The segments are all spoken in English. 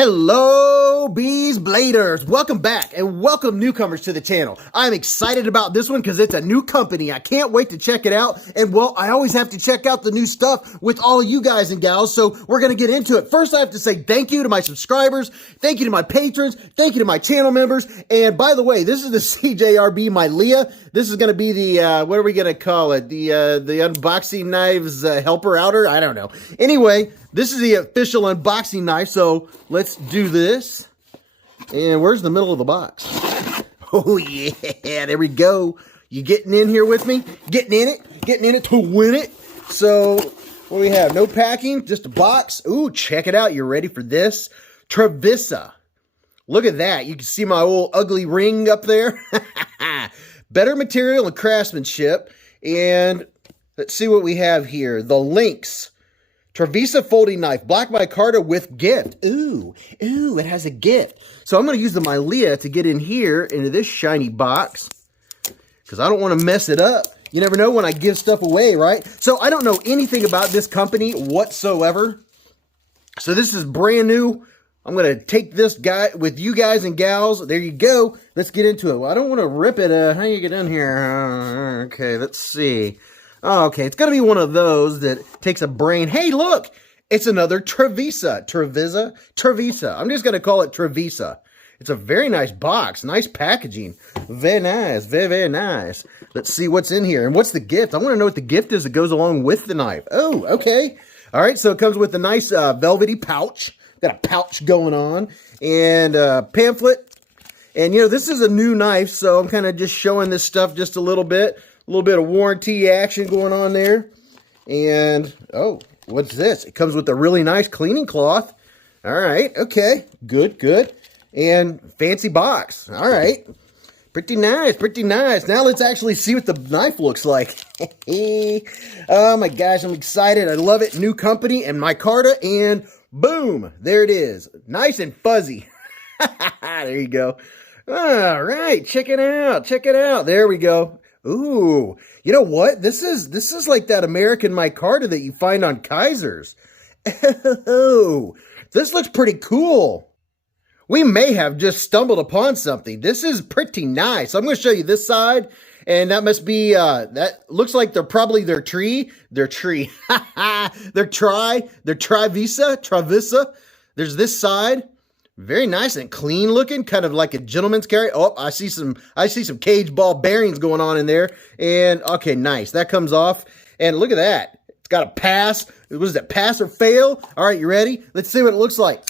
Hello, Beez Bladers. Welcome back and welcome newcomers to the channel. I'm excited about this one because it's a new company. I can't wait to check it out. And well, I always have to check out the new stuff with all of you guys and gals. So we're going to get into it. First, I have to say thank you to my subscribers. Thank you to my patrons. Thank you to my channel members. And by the way, this is the CJRB, my Leah. This is going to be the, what are we going to call it? The unboxing knives helper outer? I don't know. Anyway, this is the official unboxing knife, so let's do this. And where's the middle of the box? Oh, yeah, there we go. You getting in here with me? Getting in it to win it. So, what do we have? No packing, just a box. Ooh, check it out. You ready for this? Trivisa. Look at that. You can see my old ugly ring up there. Better material and craftsmanship. And let's see what we have here. The Lynx. Trivisa folding knife, black micarta with gift. Ooh, it has a gift. So I'm going to use the Mylea to get in here into this shiny box because I don't want to mess it up. You never know when I give stuff away, right? So I don't know anything about this company whatsoever. So this is brand new. I'm going to take this guy with you guys and gals. There you go. Let's get into it. Well, I don't want to rip it. How do you get in here? Okay, let's see. Oh, okay, it's going to be one of those that takes a brain. Hey, look, it's another Trivisa. Trivisa. I'm just going to call it Trivisa. It's a very nice box, nice packaging. Very nice, very, very nice. Let's see what's in here. And what's the gift? I want to know what the gift is that goes along with the knife. Oh, okay. All right, so it comes with a nice velvety pouch. Got a pouch going on and a pamphlet. And, you know, this is a new knife, so I'm kind of just showing this stuff just a little bit. A little bit of warranty action going on there. And, oh, what's this? It comes with a really nice cleaning cloth. All right, okay, good, good. And fancy box. All right, pretty nice, pretty nice. Now let's actually see what the knife looks like. Oh my gosh, I'm excited. I love it. New company and micarta, and boom, there it is. Nice and fuzzy. There you go. All right, check it out, check it out. There we go. Ooh, you know what? This is like that American micarta that you find on Kaiser's. Oh, this looks pretty cool. We may have just stumbled upon something. This is pretty nice. I'm going to show you this side, and that must be, that looks like they're probably their Trivisa. There's this side. Very nice and clean looking, kind of like a gentleman's carry. Oh, I see some cage ball bearings going on in there. And okay, nice. That comes off. And look at that. It's got a pass. What is that? Pass or fail? All right, you ready? Let's see what it looks like.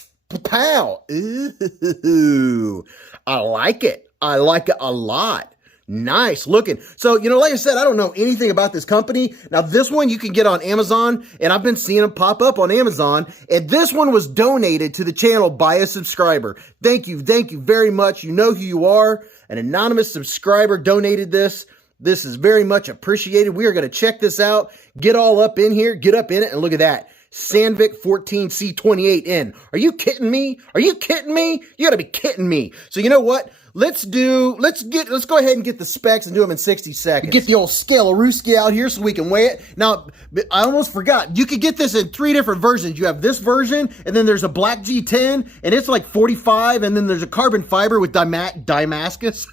Pow. Ooh. I like it. I like it a lot. Nice looking. So, you know, like I said, I don't know anything about this company. Now, this one you can get on Amazon, and I've been seeing them pop up on Amazon, and this one was donated to the channel by a subscriber. Thank you very much. You know who you are. An anonymous subscriber donated this. This is very much appreciated. We are going to check this out, get all up in here, get up in it, and look at that. Civivi 14C28N. Are you kidding me? Are you kidding me? You gotta be kidding me. So you know what? Let's go ahead and get the specs and do them in 60 seconds. Get the old Scalaruski out here so we can weigh it. Now, I almost forgot. You could get this in 3 different versions. You have this version, and then there's a black G10, and it's like 45, and then there's a carbon fiber with Damascus.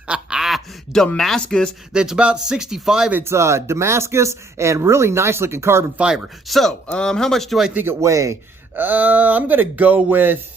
Damascus, that's about 65. It's Damascus, and really nice looking carbon fiber. So, how much do I think it weigh? I'm gonna go with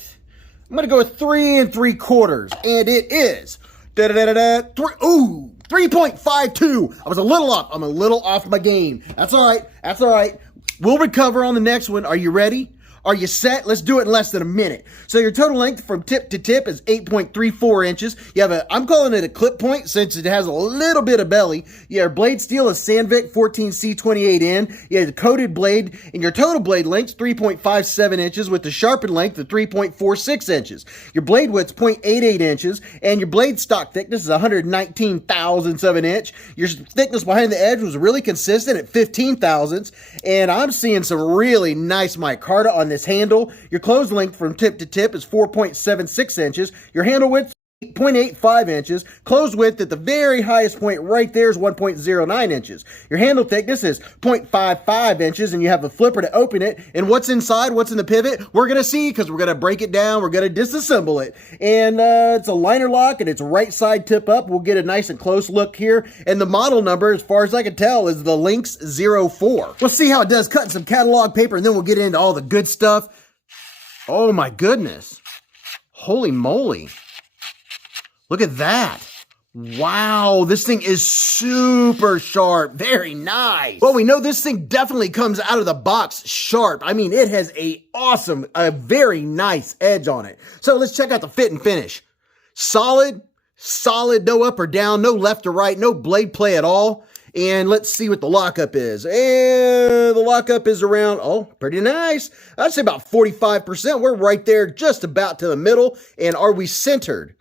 3 3/4, and it is 3.52. I was a little off. I'm a little off my game. That's all right. That's all right. We'll recover on the next one. Are you ready? Are you set? Let's do it in less than a minute. So your total length from tip to tip is 8.34 inches. You have I'm calling it a clip point since it has a little bit of belly. Your blade steel is Civivi 14C28N. You have the coated blade, and your total blade length is 3.57 inches with the sharpened length of 3.46 inches. Your blade width is 0.88 inches, and your blade stock thickness is 119 thousandths of an inch. Your thickness behind the edge was really consistent at 15 thousandths, and I'm seeing some really nice micarta on this handle. Your closed length from tip to tip is 4.76 inches. Your handle width 0.85 inches. Closed width at the very highest point right there is 1.09 inches. Your handle thickness is 0.55 inches, and you have a flipper to open it. And what's inside, what's in the pivot, we're going to see, because we're going to break it down, we're going to disassemble it. And it's a liner lock, and it's right side tip up. We'll get a nice and close look here. And the model number, as far as I can tell, is the Lynx-04. We'll see how it does cutting some catalog paper, and then we'll get into all the good stuff. Oh my goodness. Holy moly. Look at that. Wow, this thing is super sharp. Very nice. Well, we know this thing definitely comes out of the box sharp. I mean, it has a very nice edge on it. So let's check out the fit and finish. Solid, no up or down, no left or right, no blade play at all. And let's see what the lockup is. And the lockup is around, oh, pretty nice. I'd say about 45%. We're right there, just about to the middle. And are we centered?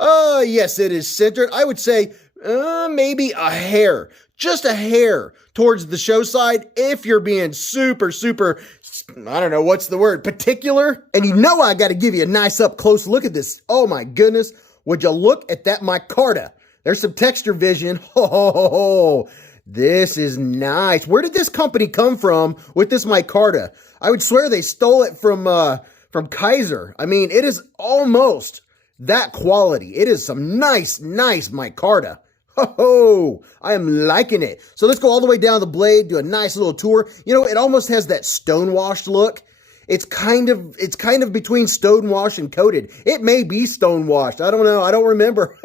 Yes, it is centered. I would say maybe a hair, just a hair towards the show side if you're being super, I don't know, what's the word, particular? And you know I got to give you a nice up close look at this. Oh my goodness, would you look at that micarta? There's some texture vision. Oh, this is nice. Where did this company come from with this micarta? I would swear they stole it from Kaiser. I mean, it is almost that quality. It is some nice micarta. Ho, I am liking it. So let's go all the way down the blade, do a nice little tour. You know, it almost has that stonewashed look. It's kind of between stonewashed and coated. It may be stonewashed. I don't know. I don't remember.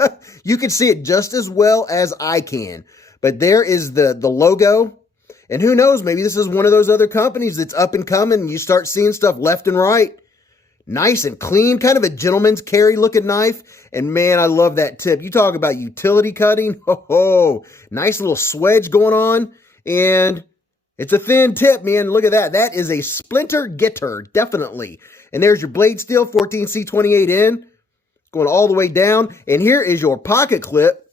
You can see it just as well as I can. But there is the logo. And who knows, maybe this is one of those other companies that's up and coming. You start seeing stuff left and right. Nice and clean, kind of a gentleman's carry looking knife. And man, I love that tip. You talk about utility cutting. Oh, nice little swedge going on. And it's a thin tip, man. Look at that. That is a splinter getter, definitely. And there's your blade steel, 14C28N, going all the way down. And here is your pocket clip.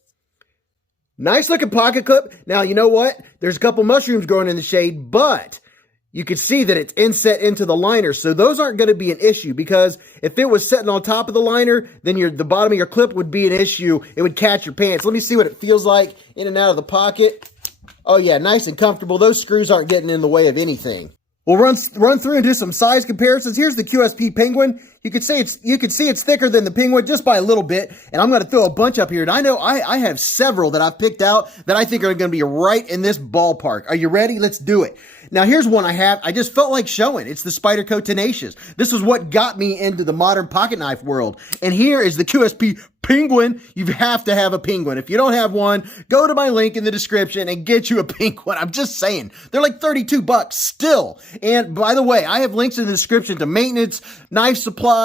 Nice looking pocket clip. Now, you know what? There's a couple mushrooms growing in the shade, but you can see that it's inset into the liner. So those aren't going to be an issue, because if it was sitting on top of the liner, then the bottom of your clip would be an issue. It would catch your pants. Let me see what it feels like in and out of the pocket. Oh yeah, nice and comfortable. Those screws aren't getting in the way of anything. We'll run through and do some size comparisons. Here's the Qsp Penguin. You could see it's thicker than the Penguin just by a little bit. And I'm going to throw a bunch up here. And I know I have several that I've picked out that I think are going to be right in this ballpark. Are you ready? Let's do it. Now here's one I just felt like showing. It's the Spyderco Tenacious. This is what got me into the modern pocket knife world. And here is the Qsp Penguin. You have to have a Penguin. If you don't have one, go to my link in the description and get you a Penguin. I'm just saying. They're like $32 still. And by the way, I have links in the description to maintenance, knife supplies,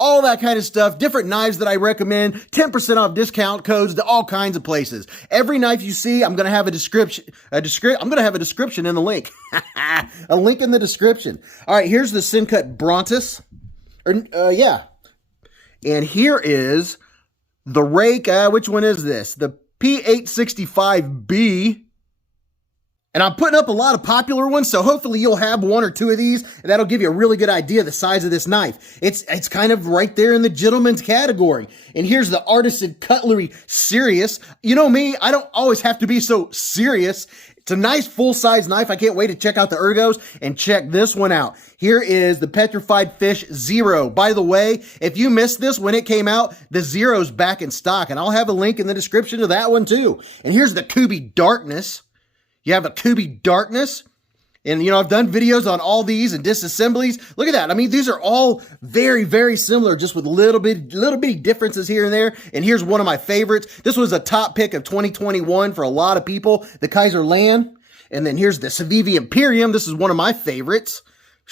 all that kind of stuff, different knives that I recommend, 10% off discount codes to all kinds of places. Every knife you see, I'm going to have a description in the link. A link in the description. All right, here's the Syncut Brontis. Yeah. And here is the rake. Which one is this? The P865B. And I'm putting up a lot of popular ones, so hopefully you'll have one or two of these, and that'll give you a really good idea of the size of this knife. It's kind of right there in the gentleman's category. And here's the Artisan Cutlery Serious. You know me, I don't always have to be so serious. It's a nice full-size knife. I can't wait to check out the ergos and check this one out. Here is the Petrified Fish Zero. By the way, if you missed this when it came out, the Zero's back in stock, and I'll have a link in the description to that one too. And here's the Kubi Darkness. You have a Kubi Darkness, and you know, I've done videos on all these and disassemblies. Look at that. I mean, these are all very, very similar, just with little bitty differences here and there. And here's one of my favorites. This was a top pick of 2021 for a lot of people, the Kaiser Land. And then here's the Civivi Imperium. This is one of my favorites.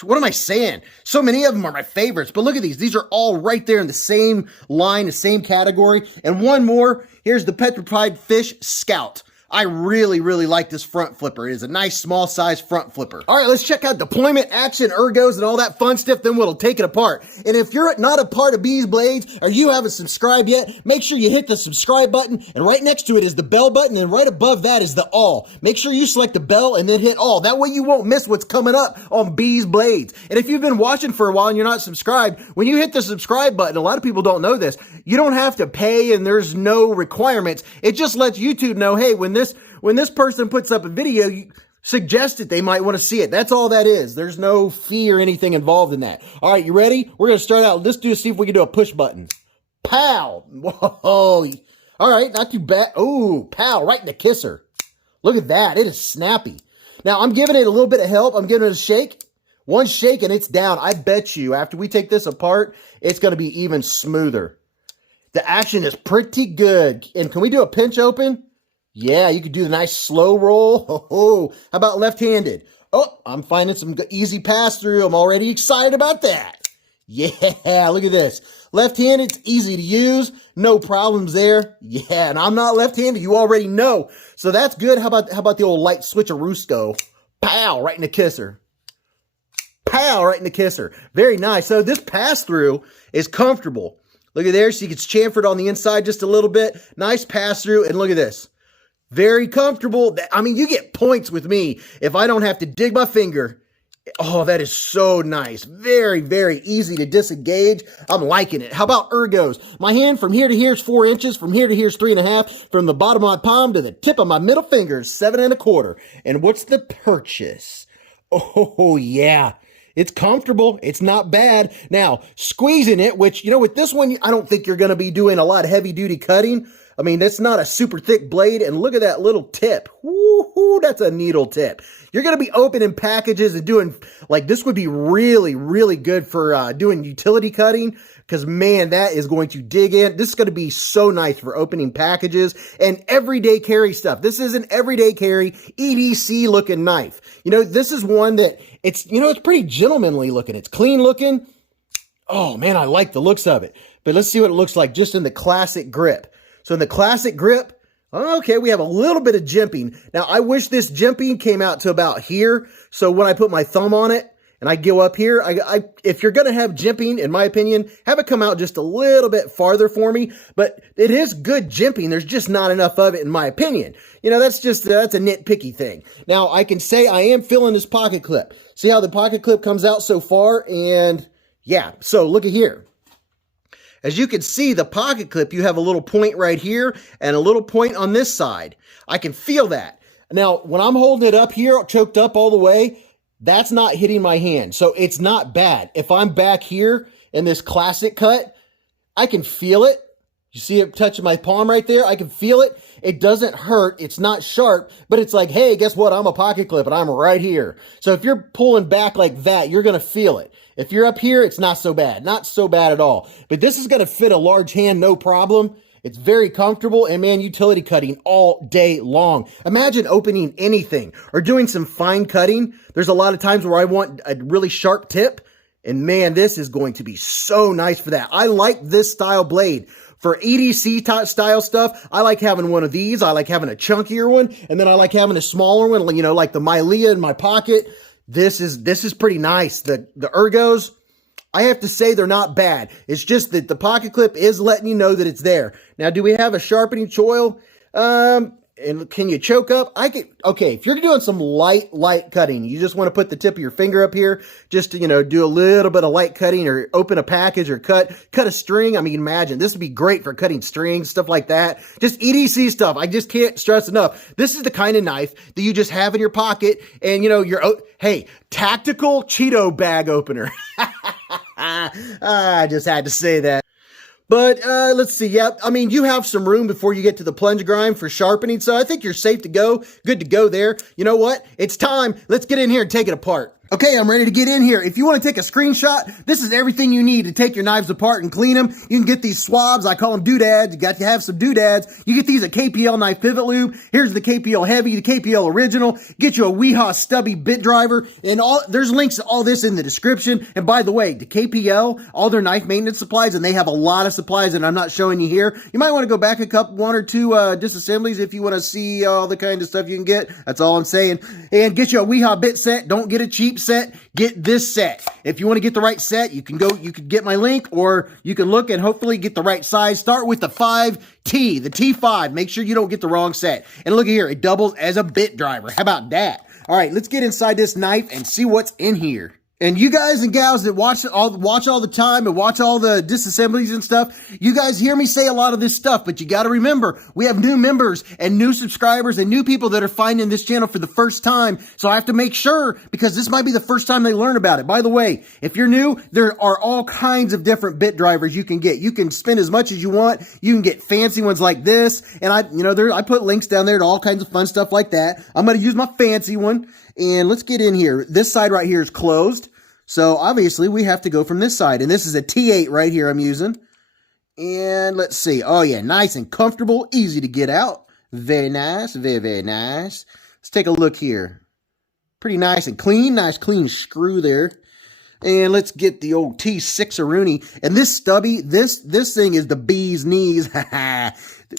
What am I saying? So many of them are my favorites, but look at these. These are all right there in the same line, the same category. And one more, here's the Petrified Fish Scout. I really, really like this front flipper. It is a nice small size front flipper. All right, let's check out deployment, action, ergos, and all that fun stuff. Then we'll take it apart. And if you're not a part of Beez Blades or you haven't subscribed yet, make sure you hit the subscribe button. And right next to it is the bell button. And right above that is the all. Make sure you select the bell and then hit all. That way you won't miss what's coming up on Beez Blades. And if you've been watching for a while and you're not subscribed, when you hit the subscribe button, a lot of people don't know this, you don't have to pay and there's no requirements. It just lets YouTube know, hey, when this person puts up a video, you suggest it, they might want to see it. That's all that is. There's no fee or anything involved in that. All right, you ready? We're going to start out. Let's see if we can do a push button. Pow! Whoa! All right, not too bad. Ooh, pow, right in the kisser. Look at that. It is snappy. Now, I'm giving it a little bit of help. I'm giving it a shake. One shake and it's down. I bet you after we take this apart, it's going to be even smoother. The action is pretty good. And can we do a pinch open? Yeah, you could do the nice slow roll. Oh, how about left-handed? Oh, I'm finding some easy pass-through. I'm already excited about that. Yeah, look at this. Left-handed, it's easy to use. No problems there. Yeah, and I'm not left-handed. You already know. So that's good. How about the old light switcheroo? Pow, right in the kisser. Pow, right in the kisser. Very nice. So this pass-through is comfortable. Look at there. See, it's chamfered on the inside just a little bit. Nice pass-through. And look at this. Very comfortable. I mean, you get points with me if I don't have to dig my finger. Oh, that is so nice. Very, very easy to disengage. I'm liking it. How about ergos? My hand from here to here is 4 inches. From here to here is 3.5. From the bottom of my palm to the tip of my middle finger is 7.25. And what's the purchase? Oh, yeah. It's comfortable. It's not bad. Now, squeezing it, which, with this one, I don't think you're going to be doing a lot of heavy-duty cutting. I mean, it's not a super thick blade, and look at that little tip. Woo-hoo, that's a needle tip. You're going to be opening packages and doing, this would be really, really good for doing utility cutting, because, man, that is going to dig in. This is going to be so nice for opening packages and everyday carry stuff. This is an everyday carry, EDC-looking knife. This is one that, it's pretty gentlemanly looking. It's clean looking. Oh, man, I like the looks of it. But let's see what it looks like just in the classic grip. So in the classic grip, okay, we have a little bit of jimping. Now, I wish this jimping came out to about here. So when I put my thumb on it and I go up here, if you're going to have jimping, in my opinion, have it come out just a little bit farther for me. But it is good jimping. There's just not enough of it, in my opinion. That's a nitpicky thing. Now, I can say I am feeling this pocket clip. See how the pocket clip comes out so far? And yeah, so look at here. As you can see, the pocket clip, you have a little point right here and a little point on this side. I can feel that. Now, when I'm holding it up here, choked up all the way, that's not hitting my hand. So it's not bad. If I'm back here in this classic cut, I can feel it. You see it touching my palm right there? I can feel it. It doesn't hurt. It's not sharp, but it's like, hey, guess what? I'm a pocket clip and I'm right here. So if you're pulling back like that, you're going to feel it. If you're up here, it's not so bad. Not so bad at all. But this is going to fit a large hand, no problem. It's very comfortable, and man, utility cutting all day long. Imagine opening anything or doing some fine cutting. There's a lot of times where I want a really sharp tip, and man, this is going to be so nice for that. I like this style blade. For EDC style stuff, I like having one of these. I like having a chunkier one, and then I like having a smaller one, like the Milea in my pocket. This is pretty nice. The ergos, I have to say they're not bad. It's just that the pocket clip is letting you know that it's there. Now, do we have a sharpening choil? And can you choke up? Okay, if you're doing some light cutting, you just want to put the tip of your finger up here, just to, do a little bit of light cutting or open a package or cut a string. I mean, imagine, this would be great for cutting strings, stuff like that. Just EDC stuff. I just can't stress enough. This is the kind of knife that you just have in your pocket and, hey, tactical Cheeto bag opener. I just had to say that. But let's see. Yeah, I mean, you have some room before you get to the plunge grind for sharpening, so I think you're safe to go. Good to go there. You know what? It's time. Let's get in here and take it apart. Okay, I'm ready to get in here. If you want to take a screenshot, this is everything you need to take your knives apart and clean them. You can get these swabs. I call them doodads. You got to have some doodads. You get these at KPL Knife Pivot Lube. Here's the KPL Heavy, the KPL Original. Get you a Weehaw stubby bit driver. And there's links to all this in the description. And by the way, the KPL, all their knife maintenance supplies, and they have a lot of supplies that I'm not showing you here. You might want to go back one or two disassemblies if you want to see all the kind of stuff you can get. That's all I'm saying. And get you a Weehaw bit set. Don't get a cheap set. Get this set. If you want to get the right set, you can get my link, or you can look and hopefully get the right size. Start with the 5T, the T5. Make sure you don't get the wrong set. And look at here, it doubles as a bit driver. How about that? All right, let's get inside this knife and see what's in here. And you guys and gals that watch all the time and watch all the disassemblies and stuff, you guys hear me say a lot of this stuff, but you got to remember, we have new members and new subscribers and new people that are finding this channel for the first time. So I have to make sure, because this might be the first time they learn about it. By the way, if you're new, there are all kinds of different bit drivers you can get. You can spend as much as you want. You can get fancy ones like this. And I put links down there to all kinds of fun stuff like that. I'm going to use my fancy one. And let's get in here. This side right here is closed. So obviously we have to go from this side. And this is a T8 right here I'm using. And let's see. Oh yeah, nice and comfortable, easy to get out. Very nice, very, very nice. Let's take a look here. Pretty nice and clean. Nice clean screw there. And let's get the old T6-a-rooney. And this stubby, this thing is the bee's knees.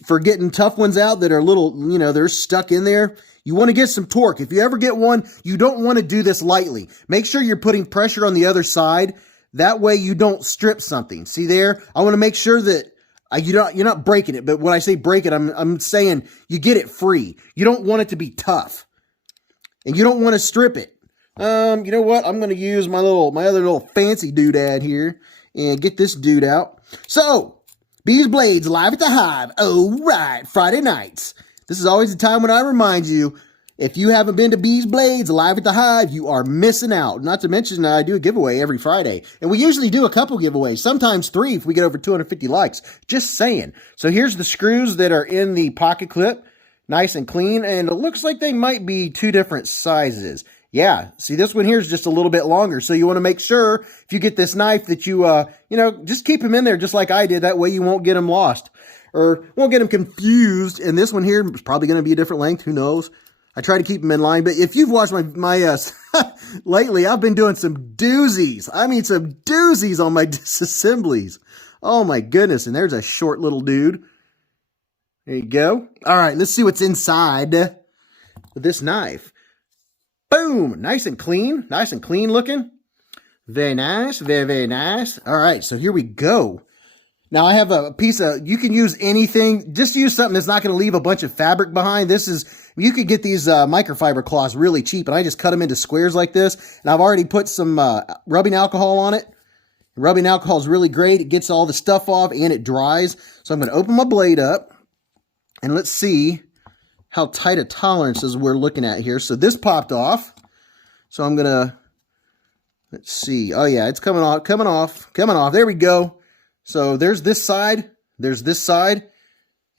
For getting tough ones out that are little, they're stuck in there. You want to get some torque. If you ever get one, you don't want to do this lightly. Make sure you're putting pressure on the other side. That way you don't strip something. See there? I want to make sure that you're not breaking it. But when I say break it, I'm saying you get it free. You don't want it to be tough. And you don't want to strip it. You know what? I'm going to use my other little fancy doodad here and get this dude out. So, Beez Blades live at the Hive. Oh, right. Friday nights. This is always the time when I remind you, if you haven't been to Beez Blades live at the Hive, you are missing out. Not to mention, I do a giveaway every Friday. And we usually do a couple giveaways, sometimes 3 if we get over 250 likes. Just saying. So here's the screws that are in the pocket clip. Nice and clean. And it looks like they might be 2 different sizes. Yeah, see, this one here is just a little bit longer. So you want to make sure, if you get this knife, that you, just keep them in there just like I did. That way you won't get them lost. Or won't get them confused. And this one here is probably going to be a different length. Who knows? I try to keep them in line. But if you've watched my lately, I've been doing some doozies. I mean, some doozies on my disassemblies. Oh, my goodness. And there's a short little dude. There you go. All right, let's see what's inside with this knife. Boom. Nice and clean. Nice and clean looking. Very nice. Very, very nice. All right, so here we go. Now I have a piece of, you can use anything, just use something that's not going to leave a bunch of fabric behind. You could get these microfiber cloths really cheap, and I just cut them into squares like this. And I've already put some rubbing alcohol on it. Rubbing alcohol is really great. It gets all the stuff off and it dries. So I'm going to open my blade up and let's see how tight a tolerances we're looking at here. So this popped off. So I'm going to, let's see. Oh yeah, it's coming off, coming off. There we go. So there's this side, and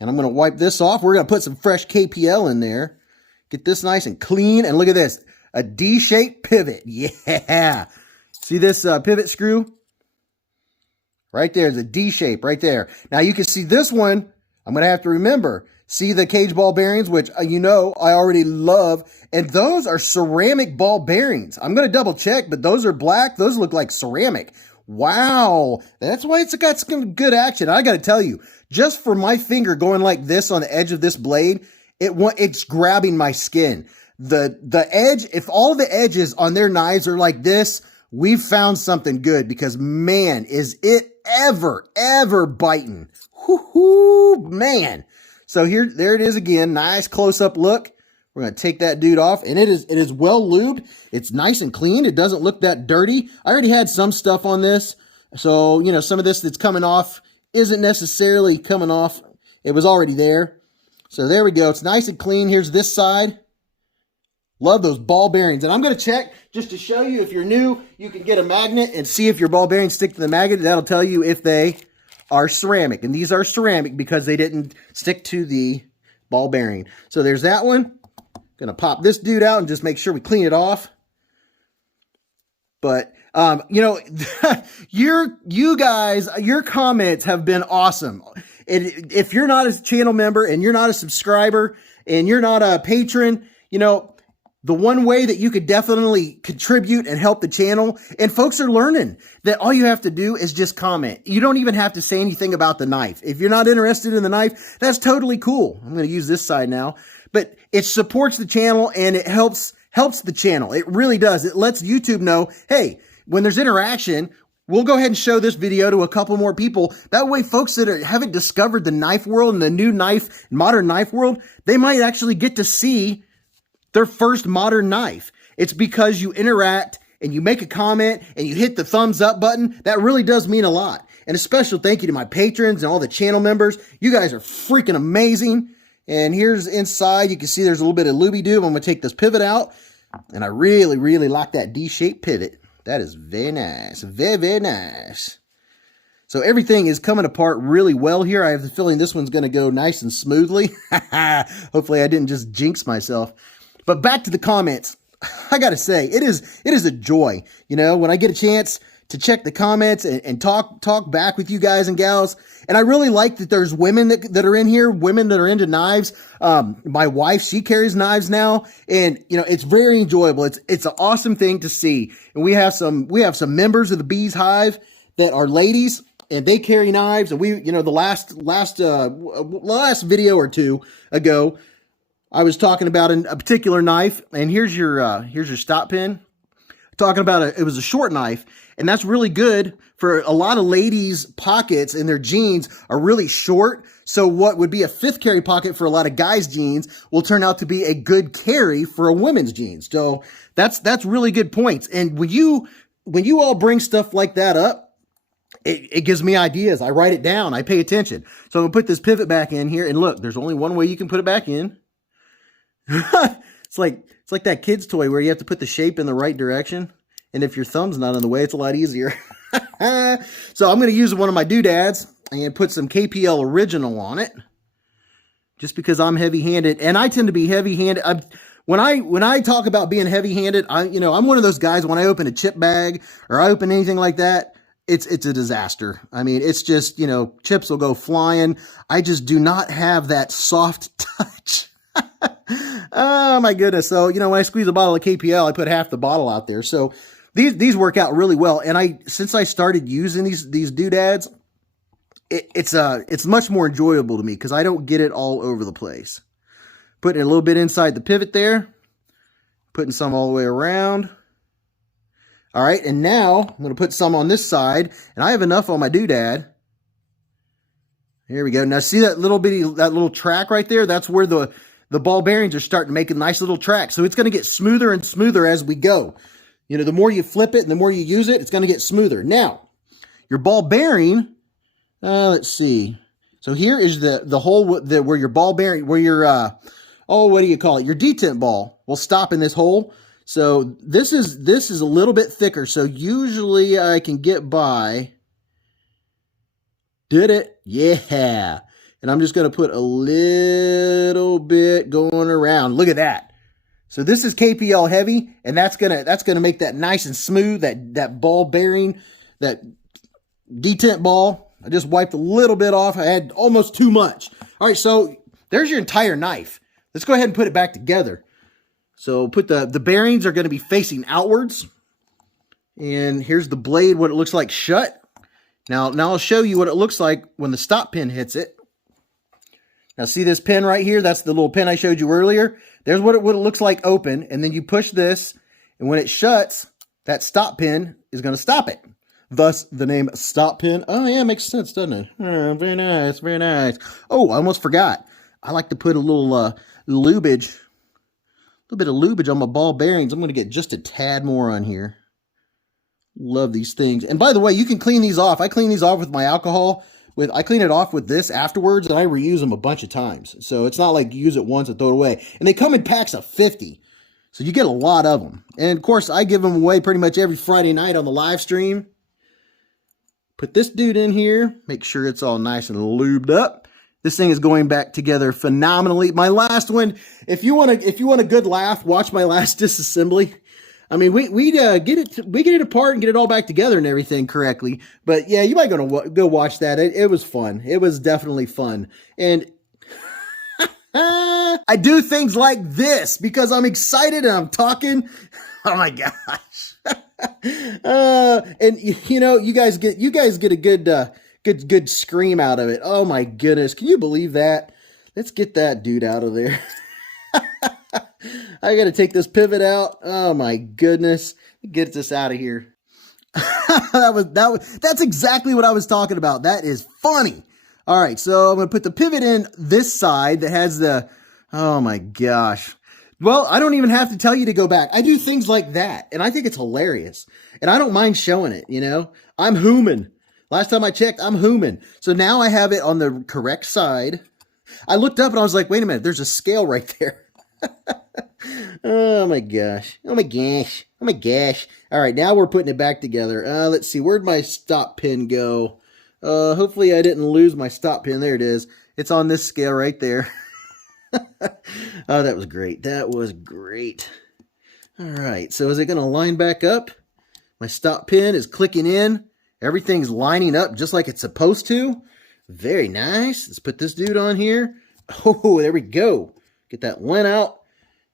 I'm going to wipe this off. We're going to put some fresh KPL in there. Get this nice and clean, and look at this, a D-shaped pivot. Yeah. See this pivot screw? Right there is a D shape right there. Now you can see this one, I'm going to have to remember. See the cage ball bearings, which I already love, and those are ceramic ball bearings. I'm going to double check, but those are black. Those look like ceramic. Wow, that's why it's got some good action. I got to tell you, just for my finger going like this on the edge of this blade, it's grabbing my skin. The edge, if all the edges on their knives are like this, we've found something good, because man, is it ever biting. Whoo, man. So there it is again. Nice close-up look. We're going to take that dude off, and it is well lubed. It's nice and clean. It doesn't look that dirty. I already had some stuff on this, so, some of this that's coming off isn't necessarily coming off. It was already there. So there we go. It's nice and clean. Here's this side. Love those ball bearings. And I'm going to check, just to show you, if you're new, you can get a magnet and see if your ball bearings stick to the magnet. That'll tell you if they are ceramic. And these are ceramic because they didn't stick to the ball bearing. So there's that one. Gonna pop this dude out and just make sure we clean it off. But, you know, you guys, your comments have been awesome. If you're not a channel member and you're not a subscriber and you're not a patron, you know, the one way that you could definitely contribute and help the channel, and folks are learning that all you have to do is just comment. You don't even have to say anything about the knife. If you're not interested in the knife, that's totally cool. I'm going to use this side now, but it supports the channel and it helps the channel. It really does. It lets YouTube know, hey, when there's interaction, we'll go ahead and show this video to a couple more people. That way, folks that haven't discovered the knife world and the new knife, modern knife world, they might actually get to see their first modern knife. It's because you interact and you make a comment and you hit the thumbs up button. That really does mean a lot. And a special thank you to my patrons and all the channel members. You guys are freaking amazing. And here's inside. You can see there's a little bit of Lube-Dube. I'm going to take this pivot out. And I really, really like that D-shaped pivot. That is very nice. Very, very nice. So everything is coming apart really well here. I have the feeling this one's going to go nice and smoothly. Hopefully I didn't just jinx myself. But back to the comments. I got to say, it is a joy. You know, when I get a chance to check the comments and talk back with you guys and gals. And I really like that there's women that are in here, women that are into knives. My wife, she carries knives now, and you know, it's very enjoyable. It's an awesome thing to see. And we have some members of the Bees Hive that are ladies, and they carry knives. And we, you know, the last video or two ago, I was talking about a particular knife, and here's your stop pin. Talking about it was a short knife, and that's really good for a lot of ladies' pockets, and their jeans are really short. So what would be a 5th carry pocket for a lot of guys' jeans will turn out to be a good carry for a woman's jeans. So that's really good points. And when you all bring stuff like that up, it gives me ideas. I write it down. I pay attention. So I'm gonna put this pivot back in here, and look, there's only one way you can put it back in. It's like that kid's toy where you have to put the shape in the right direction. And if your thumb's not in the way, it's a lot easier. So I'm going to use one of my doodads and put some KPL original on it. Just because I'm heavy-handed. And I tend to be heavy-handed. When I talk about being heavy-handed, I'm one of those guys, when I open a chip bag or I open anything like that, it's a disaster. I mean, it's just, you know, chips will go flying. I just do not have that soft touch. Oh my goodness. So, you know, when I squeeze a bottle of KPL, I put half the bottle out there. So these work out really well. And since I started using these doodads, it's much more enjoyable to me because I don't get it all over the place. Putting a little bit inside the pivot there, putting some all the way around. All right. And now I'm going to put some on this side, and I have enough on my doodad. Here we go. Now see that little track right there? That's where the ball bearings are starting to make a nice little track. So it's going to get smoother and smoother as we go. You know, the more you flip it and the more you use it, it's going to get smoother. Now, your ball bearing, let's see. So here is the hole where your ball bearing, where your, what do you call it? Your detent ball will stop in this hole. So this is a little bit thicker. So usually I can get by. Did it? Yeah. And I'm just going to put a little bit going around. Look at that. So this is KPL heavy, and that's gonna make that nice and smooth, that ball bearing, that detent ball. I just wiped a little bit off. I had almost too much. All right, so there's your entire knife. Let's go ahead and put it back together. So put the bearings are going to be facing outwards. And here's the blade, what it looks like shut. Now I'll show you what it looks like when the stop pin hits it. Now see this pin right here? That's the little pin I showed you earlier. There's what it looks like open, and then you push this, and when it shuts, that stop pin is going to stop it. Thus, the name stop pin. Oh yeah, makes sense, doesn't it? Oh, very nice, very nice. Oh, I almost forgot. I like to put a little lubage, a little bit of lubage on my ball bearings. I'm going to get just a tad more on here. Love these things. And by the way, you can clean these off. I clean these off with my alcohol. I clean it off with this afterwards, and I reuse them a bunch of times. So it's not like you use it once and throw it away. And they come in packs of 50. So you get a lot of them. And of course, I give them away pretty much every Friday night on the live stream. Put this dude in here. Make sure it's all nice and lubed up. This thing is going back together phenomenally. My last one, if you want a good laugh, watch my last disassembly. I mean, we get it apart and get it all back together and everything correctly. But yeah, you might go watch that. It was fun. It was definitely fun. And I do things like this because I'm excited and I'm talking. Oh my gosh. And you know, you guys get a good scream out of it. Oh my goodness. Can you believe that? Let's get that dude out of there. I got to take this pivot out. Oh my goodness. Get this out of here. That's exactly what I was talking about. That is funny. All right. So I'm going to put the pivot in this side that has the, oh my gosh. Well, I don't even have to tell you to go back. I do things like that, and I think it's hilarious. And I don't mind showing it, you know. I'm human. Last time I checked, I'm human. So now I have it on the correct side. I looked up and I was like, wait a minute, there's a scale right there. Oh my gosh. Oh my gosh. Oh my gosh. All right, now we're putting it back together. Let's see, where'd my stop pin go? Hopefully I didn't lose my stop pin. There it is. It's on this scale right there. Oh, that was great. That was great. All right, so is it going to line back up? My stop pin is clicking in. Everything's lining up just like it's supposed to. Very nice. Let's put this dude on here. Oh, there we go. Get that lint out.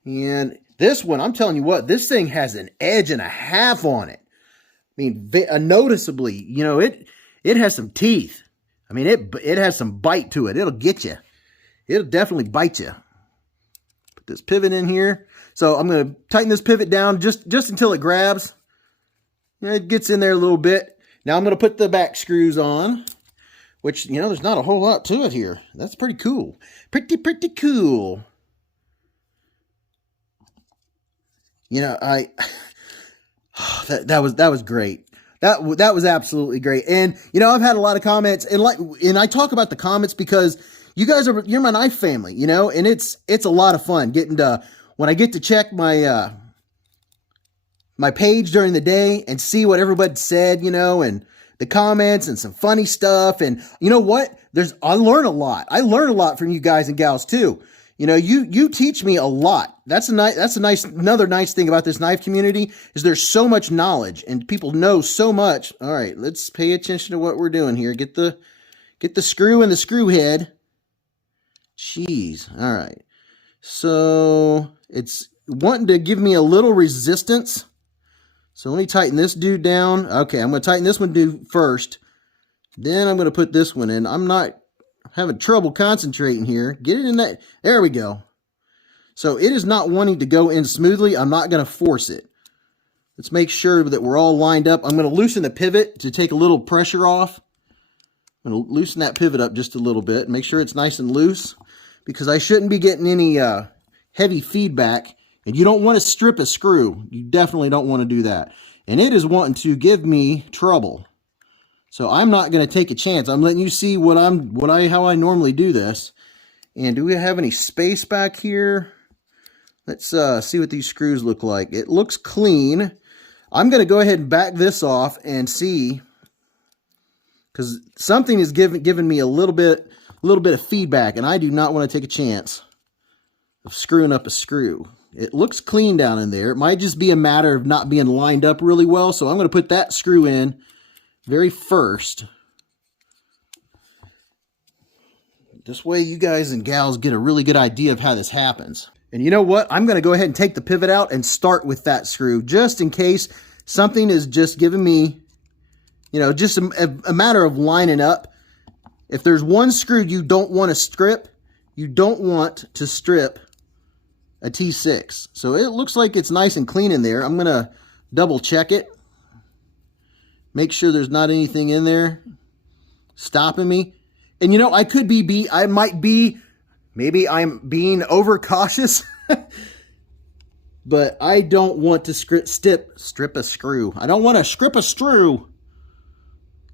And this one, I'm telling you what, this thing has an edge and a half on it. I mean, noticeably, you know, it has some teeth. I mean, it has some bite to it. It'll get you. It'll definitely bite you. Put this pivot in here. So I'm going to tighten this pivot down just until it grabs. It gets in there a little bit. Now I'm going to put the back screws on, which, you know, there's not a whole lot to it here. That's pretty cool. Pretty cool. You know, that was great. That was absolutely great. And, you know, I've had a lot of comments, and I talk about the comments because you guys you're my knife family, you know, and it's a lot of fun getting to, when I get to check my, my page during the day and see what everybody said, you know, and the comments and some funny stuff. And you know what? I learn a lot. I learn a lot from you guys and gals too. You know, you teach me a lot. Another nice thing about this knife community is there's so much knowledge and people know so much. All right, let's pay attention to what we're doing here. Get the screw in the screw head. Jeez. All right. So it's wanting to give me a little resistance. So let me tighten this dude down. Okay, I'm going to tighten this one dude first. Then I'm going to put this one in. I'm not having trouble concentrating here. Get it in that. There we go. So it is not wanting to go in smoothly. I'm not going to force it. Let's make sure that we're all lined up. I'm going to loosen the pivot to take a little pressure off. I'm going to loosen that pivot up just a little bit. Make sure it's nice and loose because I shouldn't be getting any heavy feedback. And you don't want to strip a screw. You definitely don't want to do that. And it is wanting to give me trouble. So I'm not going to take a chance. I'm letting you see how I normally do this. And do we have any space back here? Let's see what these screws look like. It looks clean. I'm going to go ahead and back this off and see, because something is giving me a little bit of feedback, and I do not want to take a chance of screwing up a screw. It looks clean down in there. It might just be a matter of not being lined up really well. So I'm going to put that screw in very first. This way you guys and gals get a really good idea of how this happens. And you know what? I'm going to go ahead and take the pivot out and start with that screw just in case something is just giving me, you know, just a matter of lining up. If there's one screw you don't want to strip, you don't want to strip a T6. So it looks like it's nice and clean in there. I'm going to double check it. Make sure there's not anything in there stopping me. And you know, maybe I'm being overcautious, but I don't want to strip a screw. I don't want to strip a screw.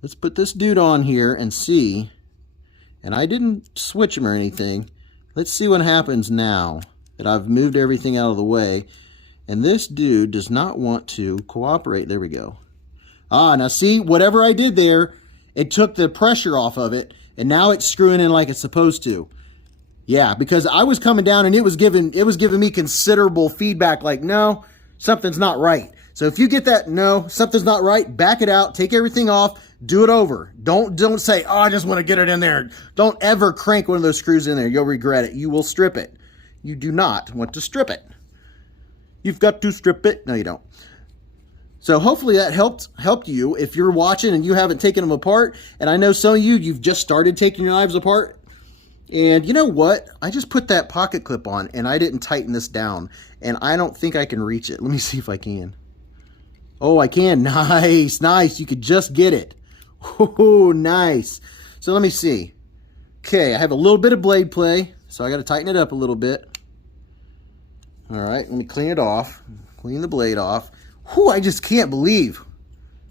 Let's put this dude on here and see. And I didn't switch him or anything. Let's see what happens now that I've moved everything out of the way. And this dude does not want to cooperate. There we go. Ah, now see, whatever I did there, it took the pressure off of it, and now it's screwing in like it's supposed to. Yeah, because I was coming down and it was giving me considerable feedback like, no, something's not right. So if you get that, no, something's not right, back it out, take everything off, do it over. Don't say, oh, I just want to get it in there. Don't ever crank one of those screws in there. You'll regret it. You will strip it. You do not want to strip it. You've got to strip it. No, you don't. So hopefully that helped you if you're watching and you haven't taken them apart. And I know some of you've just started taking your knives apart. And you know what? I just put that pocket clip on and I didn't tighten this down. And I don't think I can reach it. Let me see if I can. Oh, I can. Nice, nice. You could just get it. Oh, nice. So let me see. Okay, I have a little bit of blade play, so I got to tighten it up a little bit. All right, let me clean it off. Clean the blade off. Whew, I just can't believe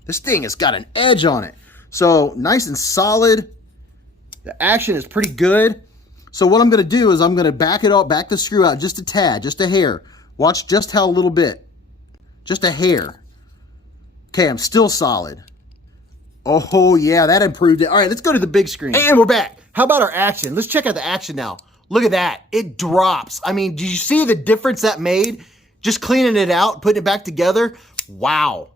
this thing has got an edge on it. So nice and solid. The action is pretty good. So what I'm going to do is I'm going to back it up, back the screw out just a tad, just a hair. Watch just how little bit. Just a hair. Okay, I'm still solid. Oh, yeah, that improved it. All right, let's go to the big screen. And we're back. How about our action? Let's check out the action now. Look at that. It drops. I mean, did you see the difference that made? Just cleaning it out, putting it back together. Wow.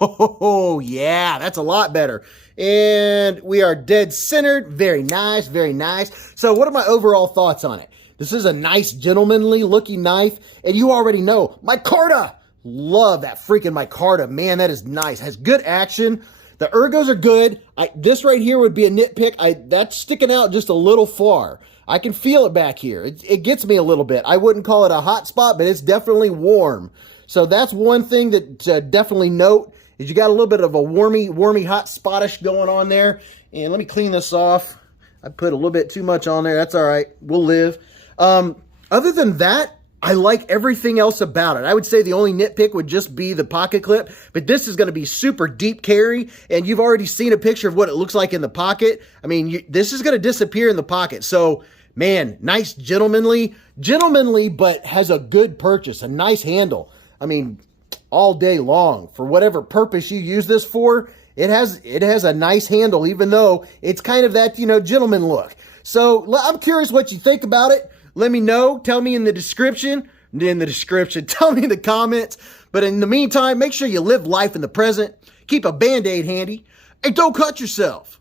Oh, yeah, that's a lot better. And we are dead centered. Very nice, very nice. So what are my overall thoughts on it? This is a nice, gentlemanly looking knife. And you already know, micarta. Love that freaking micarta. Man, that is nice. Has good action. The ergos are good. This right here would be a nitpick. That's sticking out just a little far. I can feel it back here. It gets me a little bit. I wouldn't call it a hot spot, but it's definitely warm. So that's one thing that definitely note is you got a little bit of a warmy, hot spottish going on there. And let me clean this off. I put a little bit too much on there. That's all right. We'll live. Other than that, I like everything else about it. I would say the only nitpick would just be the pocket clip, but this is going to be super deep carry, and you've already seen a picture of what it looks like in the pocket. I mean, this is going to disappear in the pocket. So, man, nice, gentlemanly, but has a good purchase, a nice handle. I mean, all day long, for whatever purpose you use this for, it has a nice handle, even though it's kind of that, gentleman look. So, I'm curious what you think about it. Let me know. Tell me in the description. Tell me in the comments. But in the meantime, make sure you live life in the present. Keep a Band-Aid handy. And don't cut yourself.